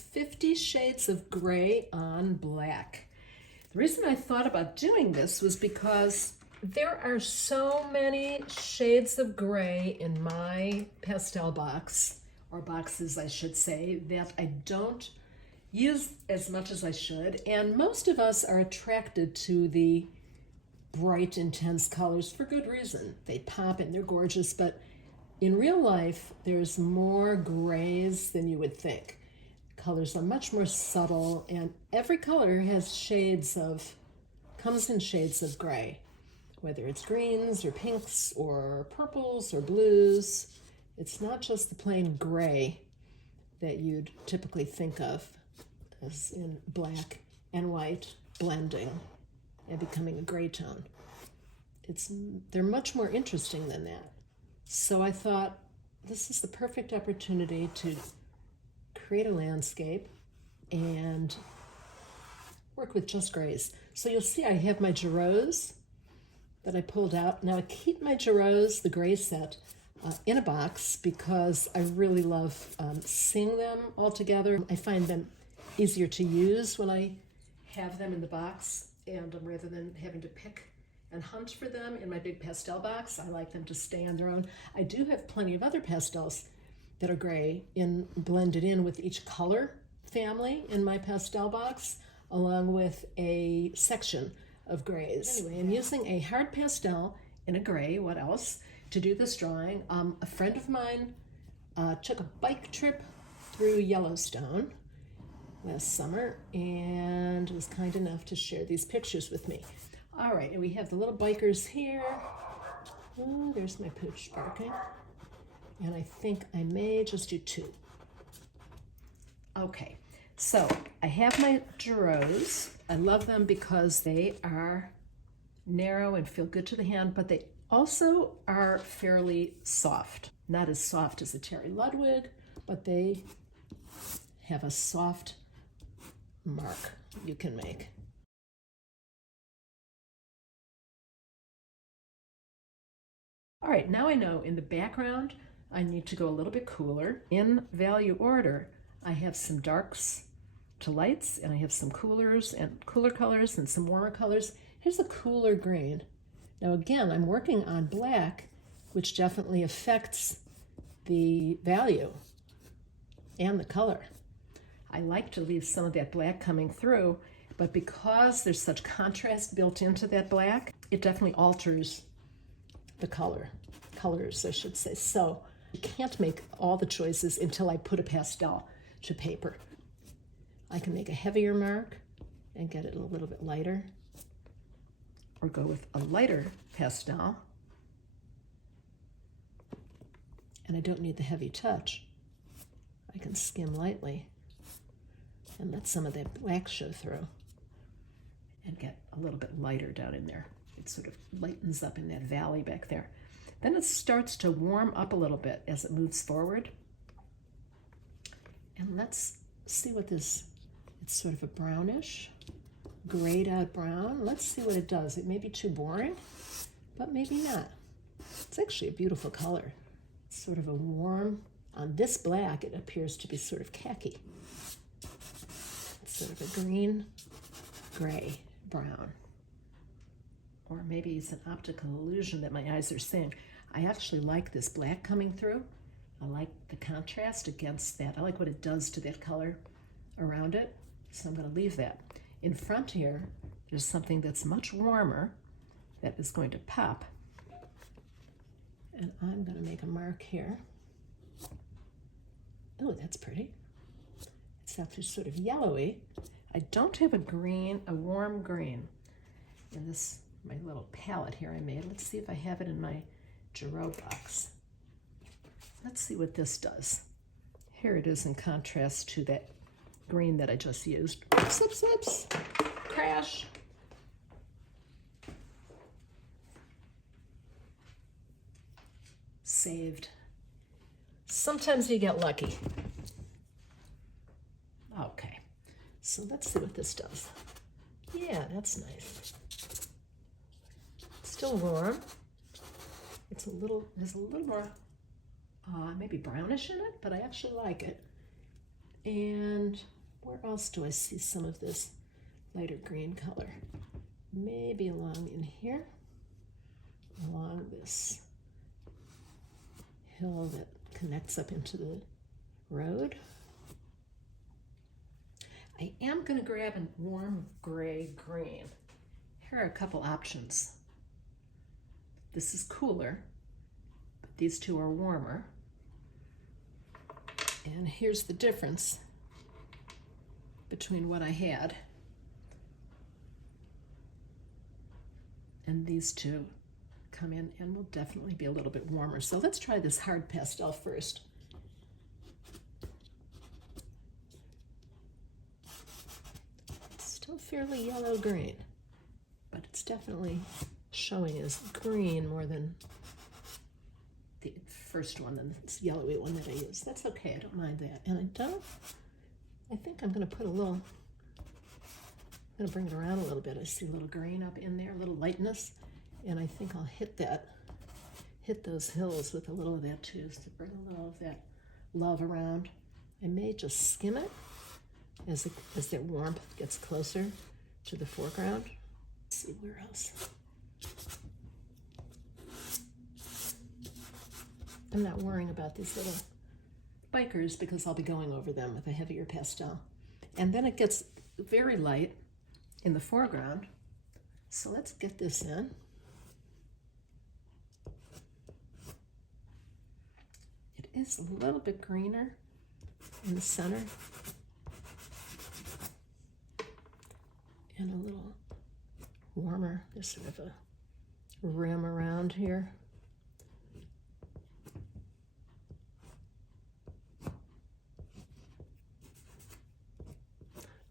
50 Shades of Gray on Black. The reason I thought about doing this was because there are so many shades of gray in my pastel box, or boxes I should say, that I don't use as much as I should. And most of us are attracted to the bright, intense colors for good reason. They pop and they're gorgeous, but in real life, there's more grays than you would think. Colors are much more subtle, and every color comes in shades of gray, whether it's greens or pinks or purples or blues. It's not just the plain gray that you'd typically think of as in black and white blending and becoming a gray tone. They're much more interesting than that. So I thought this is the perfect opportunity to create a landscape and work with just grays. So you'll see I have my Giraud that I pulled out. Now I keep my Giraud, the gray set, in a box because I really love seeing them all together. I find them easier to use when I have them in the box, and rather than having to pick and hunt for them in my big pastel box, I like them to stay on their own. I do have plenty of other pastels that are gray blended in with each color family in my pastel box, along with a section of grays. Anyway, I'm using a hard pastel in a gray, what else, to do this drawing. A friend of mine took a bike trip through Yellowstone last summer and was kind enough to share these pictures with me. All right, and we have the little bikers here. Oh, there's my pooch barking. And I think I may just do two. Okay, so I have my Giraud. I love them because they are narrow and feel good to the hand, but they also are fairly soft. Not as soft as a Terry Ludwig, but they have a soft mark you can make. All right, now I know in the background, I need to go a little bit cooler. In value order, I have some darks to lights, and I have some coolers and cooler colors and some warmer colors. Here's a cooler green. Now again, I'm working on black, which definitely affects the value and the color. I like to leave some of that black coming through, but because there's such contrast built into that black, it definitely alters the colors, I should say. So I can't make all the choices until I put a pastel to paper. I can make a heavier mark and get it a little bit lighter, or go with a lighter pastel. And I don't need the heavy touch. I can skim lightly and let some of that black show through and get a little bit lighter down in there. It sort of lightens up in that valley back there. Then it starts to warm up a little bit as it moves forward. And let's see what this, it's sort of a brownish, grayed out brown. Let's see what it does. It may be too boring, but maybe not. It's actually a beautiful color. It's sort of a warm, on this black, it appears to be sort of khaki. It's sort of a green, gray, brown. Or maybe it's an optical illusion that my eyes are seeing. I actually like this black coming through. I like the contrast against that. I like what it does to that color around it. So I'm going to leave that. In front here, there's something that's much warmer that is going to pop. And I'm going to make a mark here. Oh, that's pretty. It's actually sort of yellowy. I don't have a green, a warm green in this, my little palette here I made. Let's see if I have it in my Giraud box. Let's see what this does. Here it is in contrast to that green that I just used. Oops, oops, crash. Saved. Sometimes you get lucky. Okay, so let's see what this does. Yeah, that's nice. It's still warm. It's a little, there's a little more maybe brownish in it, but I actually like it. And where else do I see some of this lighter green color? Maybe along in here, along this hill that connects up into the road. I am going to grab a warm gray green. Here are a couple options. This is cooler, but these two are warmer. And here's the difference between what I had and these two come in and will definitely be a little bit warmer. So let's try this hard pastel first. It's still fairly yellow-green, but it's definitely showing as green more than the first one, than this yellowy one that I used. That's okay, I don't mind that. And I think I'm gonna put a little, I'm gonna bring it around a little bit. I see a little green up in there, a little lightness, and I think I'll hit those hills with a little of that too, to bring a little of that love around. I may just skim it as that warmth gets closer to the foreground. Let's see where else. I'm not worrying about these little bikers because I'll be going over them with a heavier pastel. And then it gets very light in the foreground. So let's get this in. It is a little bit greener in the center and a little warmer. There's sort of a rim around here.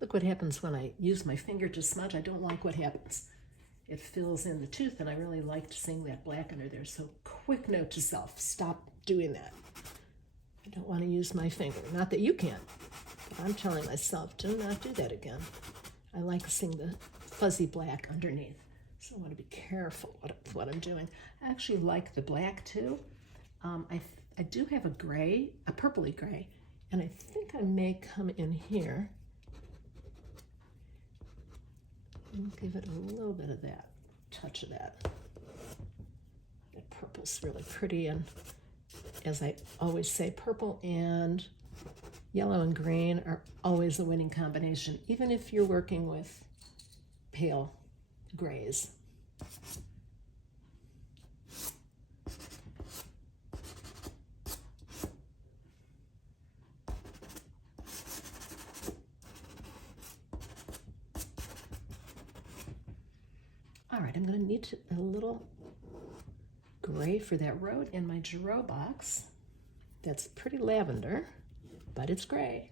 Look what happens when I use my finger to smudge. I don't like what happens. It fills in the tooth, and I really liked seeing that black under there. So quick note to self, stop doing that. I don't want to use my finger. Not that you can't, but I'm telling myself, do not do that again. I like seeing the fuzzy black underneath, so I want to be careful what I'm doing. I actually like the black too. I do have a gray, a purpley gray, and I think I may come in here and give it a little bit of that, touch of that. That purple's really pretty, and as I always say, purple and yellow and green are always a winning combination, even if you're working with pale grays. All right, I'm going to need a little gray for that road in my Gero box. That's pretty lavender, but it's gray.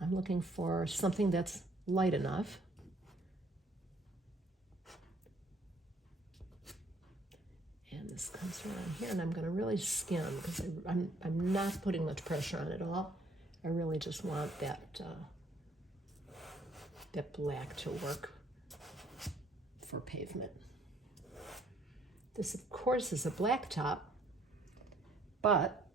I'm looking for something that's light enough. And this comes around here, and I'm going to really skim because I'm not putting much pressure on it at all. I really just want that that black to work for pavement. This, of course, is a black top, but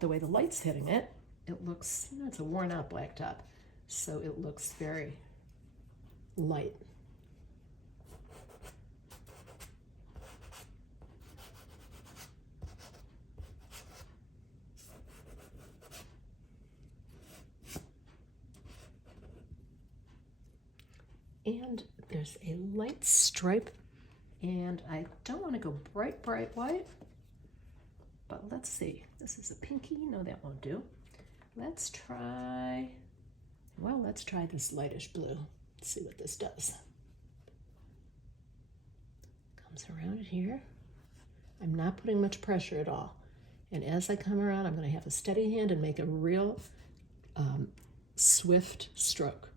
the way the light's hitting it, it looks, you know, it's a worn out black top, so it looks very light. And there's a light stripe, and I don't want to go bright, bright white, but let's see. This is a pinky. No, that won't do. Let's try, well, let's try this lightish blue. Let's see what this does. Comes around here. I'm not putting much pressure at all. And as I come around, I'm going to have a steady hand and make a real swift stroke.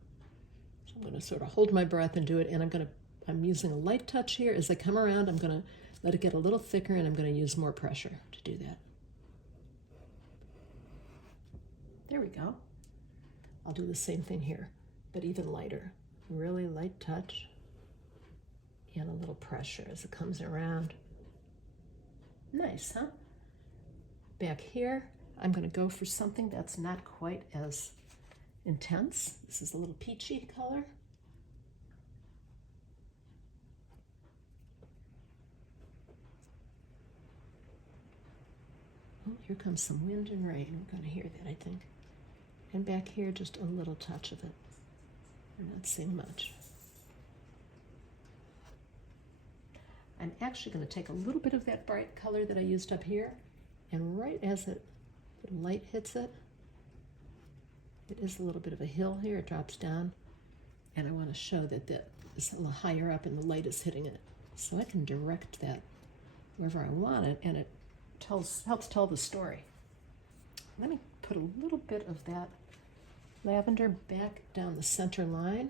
So I'm going to sort of hold my breath and do it, and I'm using a light touch here. As I come around, I'm going to let it get a little thicker, and I'm going to use more pressure to do that. There we go. I'll do the same thing here, but even lighter. Really light touch and a little pressure as it comes around. Nice, huh? Back here, I'm going to go for something that's not quite as intense. This is a little peachy color. Oh, here comes some wind and rain. We're going to hear that, I think. And back here, just a little touch of it. We're not seeing much. I'm actually going to take a little bit of that bright color that I used up here, and right as the light hits it, it is a little bit of a hill here, it drops down, and I want to show that that is a little higher up and the light is hitting it. So I can direct that wherever I want it, and it helps tell the story. Let me put a little bit of that lavender back down the center line,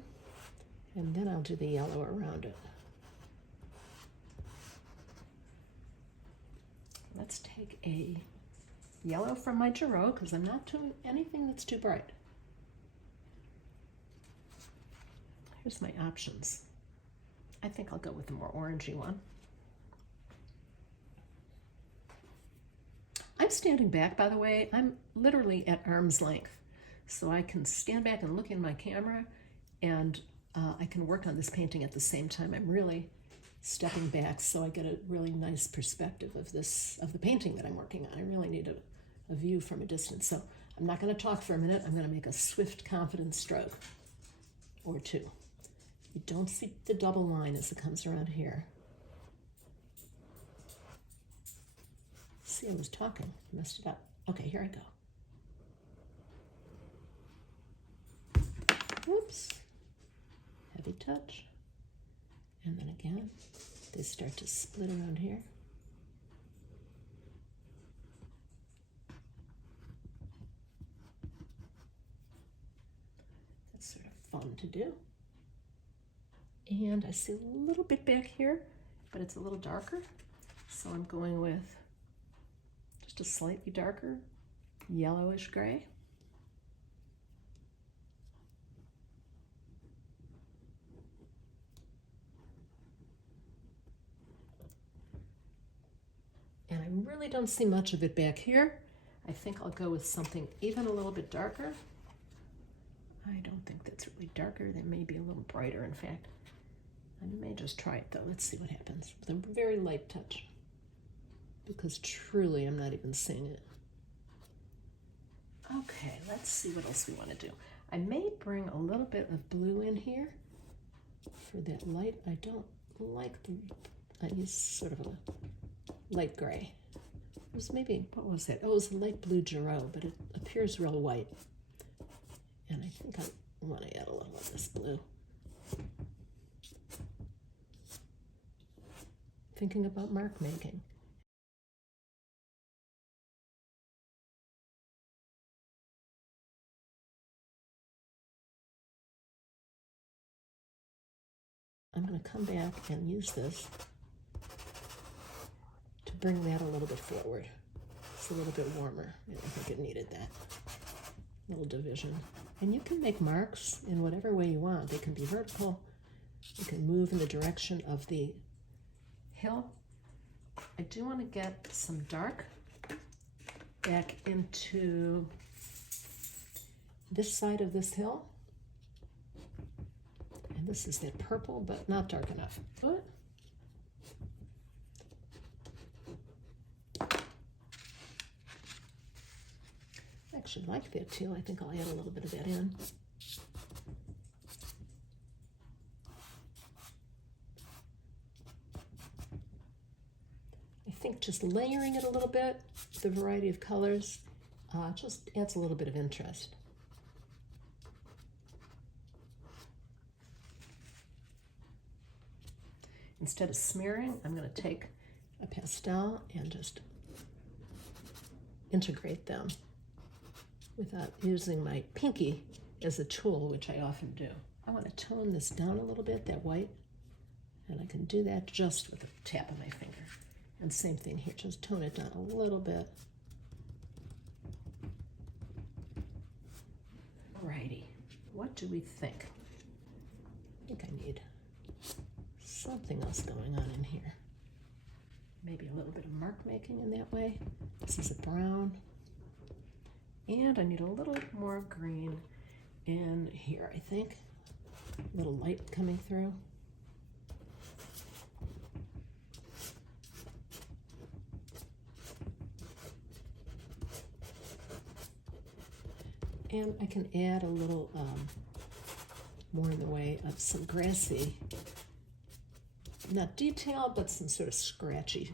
and then I'll do the yellow around it. Let's take a yellow from my Gero, because I'm not doing anything that's too bright. Here's my options. I think I'll go with the more orangey one. I'm standing back, by the way. I'm literally at arm's length. So I can stand back and look in my camera, and I can work on this painting at the same time. I'm really stepping back so I get a really nice perspective of the painting that I'm working on. I really need a view from a distance. So I'm not going to talk for a minute. I'm going to make a swift, confident stroke or two. You don't see the double line as it comes around here. See, I was talking, messed it up. Okay, here I go. Whoops. Heavy touch. And then again, they start to split around here. That's sort of fun to do. And I see a little bit back here, but it's a little darker. So I'm going with just a slightly darker yellowish gray. And I really don't see much of it back here. I think I'll go with something even a little bit darker. I don't think that's really darker. That may be a little brighter, in fact. I may just try it, though. Let's see what happens with a very light touch, because truly I'm not even seeing it. Okay, let's see what else we want to do. I may bring a little bit of blue in here for that light. I don't like I use sort of a light gray. It was maybe, what was that? Oh, it was a light blue Gero, but it appears real white. And I think I want to add a little of this blue. Thinking about mark making. I'm going to come back and use this to bring that a little bit forward. It's a little bit warmer, and I think it needed that little division. And you can make marks in whatever way you want. They can be vertical. You can move in the direction of the hill. I do want to get some dark back into this side of this hill. And this is that purple, but not dark enough. What? I actually like that too. I think I'll add a little bit of that in. I think just layering it a little bit, the variety of colors, just adds a little bit of interest. Instead of smearing, I'm going to take a pastel and just integrate them without using my pinky as a tool, which I often do. I want to tone this down a little bit, that white, and I can do that just with a tap of my finger. And same thing here, just tone it down a little bit. Alrighty, what do we think? I think I need something else going on in here. Maybe a little bit of mark making in that way. This is a brown. And I need a little more green in here, I think. A little light coming through. And I can add a little more in the way of some grassy, not detail, but some sort of scratchy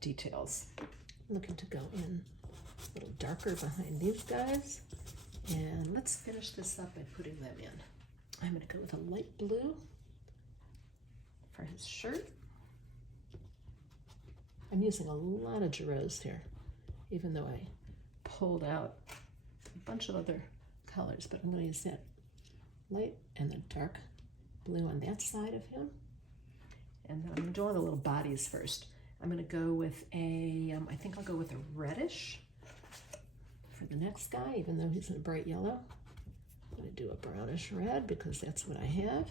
details. I'm looking to go in a little darker behind these guys. And let's finish this up by putting them in. I'm going to go with a light blue for his shirt. I'm using a lot of Giroux here, even though I pulled out a bunch of other colors, but I'm going to use that light and the dark blue on that side of him. And then I'm going to do all the little bodies first. I'm going to go with I think I'll go with a reddish for the next guy, even though he's in a bright yellow. I'm going to do a brownish red because that's what I have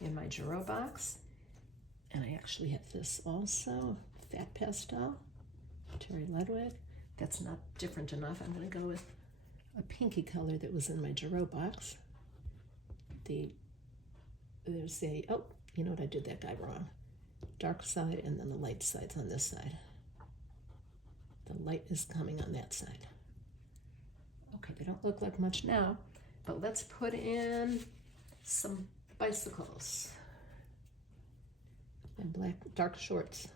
in my Giroux box. And I actually have this also, Fat Pastel, Terry Ludwig. That's not different enough. I'm going to go with a pinky color that was in my Giroux box. There's a, oh, you know what, I did that guy wrong. Dark side and then the light side's on this side. The light is coming on that side. Okay, they don't look like much now, but let's put in some bicycles and black dark shorts.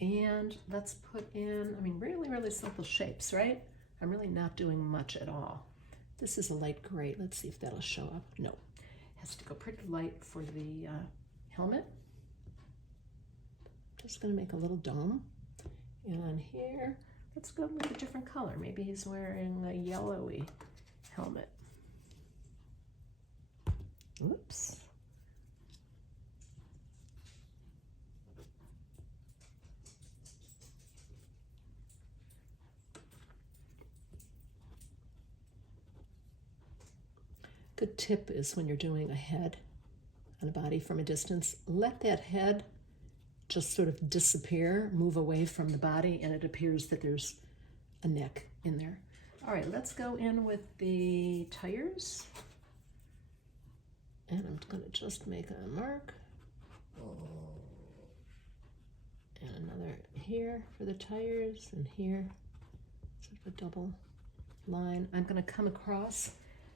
And let's put in, I mean, really, really simple shapes, right? I'm really not doing much at all. This is a light gray. Let's see if that'll show up. No, it has to go pretty light for the helmet. Just gonna make a little dome. And on here, let's go with a different color. Maybe he's wearing a yellowy helmet. Oops. Good tip is when you're doing a head on a body from a distance, let that head just sort of disappear, move away from the body, and it appears that there's a neck in there. All right, let's go in with the tires. And I'm going to just make a mark. And another here for the tires, and here, sort of a double line. I'm going to come across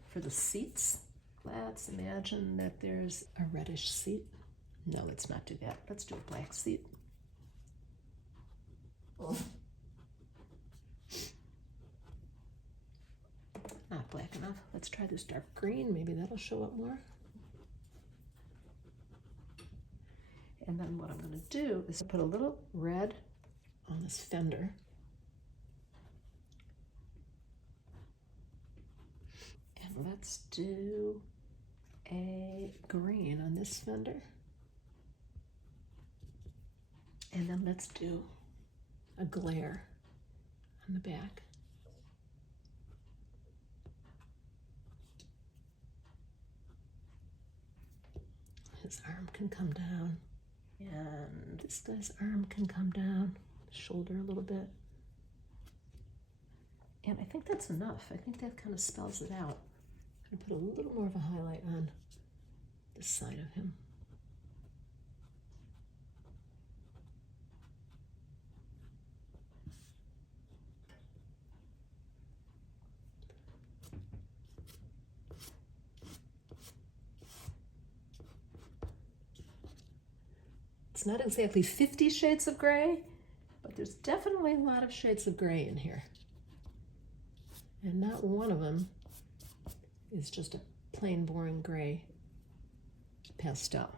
for the seats. Let's imagine that there's a reddish seat. No, let's not do that. Let's do a black seat. Not black enough. Let's try this dark green. Maybe that'll show up more. And then what I'm going to do is put a little red on this fender. And let's do a green on this fender. And then let's do a glare on the back. His arm can come down. And this guy's arm can come down, shoulder a little bit. And I think that's enough. I think that kind of spells it out. I'm going to put a little more of a highlight on this side of him. It's not exactly 50 shades of gray, but there's definitely a lot of shades of gray in here. And not one of them is just a plain, boring gray pastel.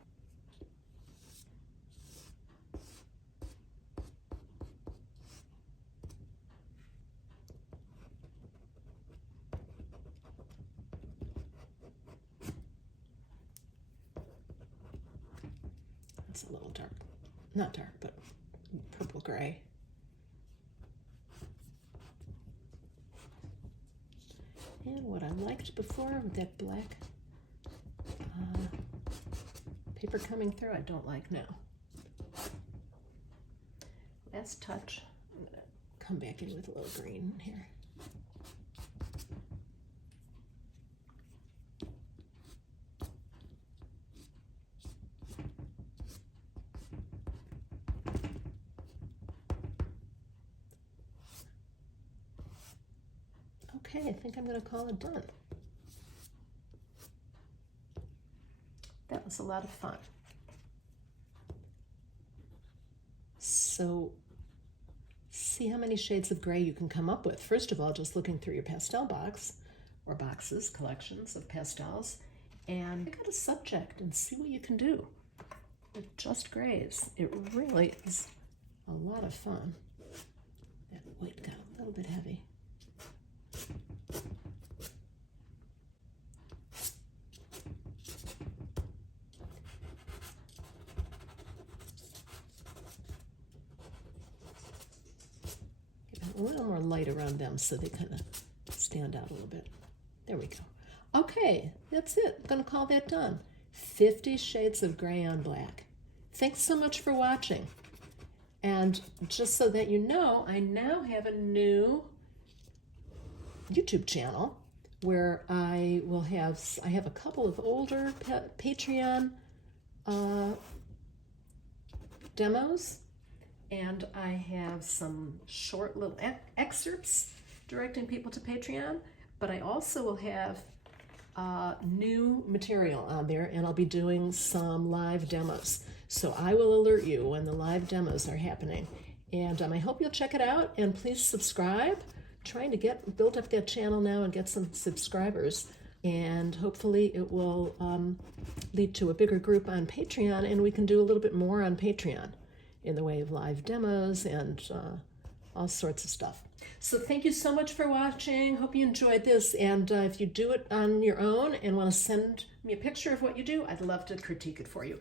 It's a little dark, not dark, but purple gray. And what I liked before with that black paper coming through I don't like now. Last touch. I'm going to come back in with a little green here. Okay, I think I'm going to call it done. That was a lot of fun. So see how many shades of gray you can come up with. First of all, just looking through your pastel box or boxes, collections of pastels, and pick out a subject and see what you can do with just grays. It really is a lot of fun. That white got a little bit heavy. A little more light around them so they kind of stand out a little bit. There we go. Okay, that's it. I'm going to call that done. 50 Shades of Gray on Black. Thanks so much for watching. And just so that you know, I now have a new YouTube channel where I have a couple of older Patreon demos. And I have some short little excerpts directing people to Patreon, but I also will have new material on there, and I'll be doing some live demos. So I will alert you when the live demos are happening. And I hope you'll check it out, and please subscribe. Trying to build up that channel now and get some subscribers. And hopefully it will lead to a bigger group on Patreon, and we can do a little bit more on Patreon in the way of live demos and all sorts of stuff. So thank you so much for watching. Hope you enjoyed this. And if you do it on your own and want to send me a picture of what you do, I'd love to critique it for you.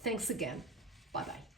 Thanks again. Bye-bye.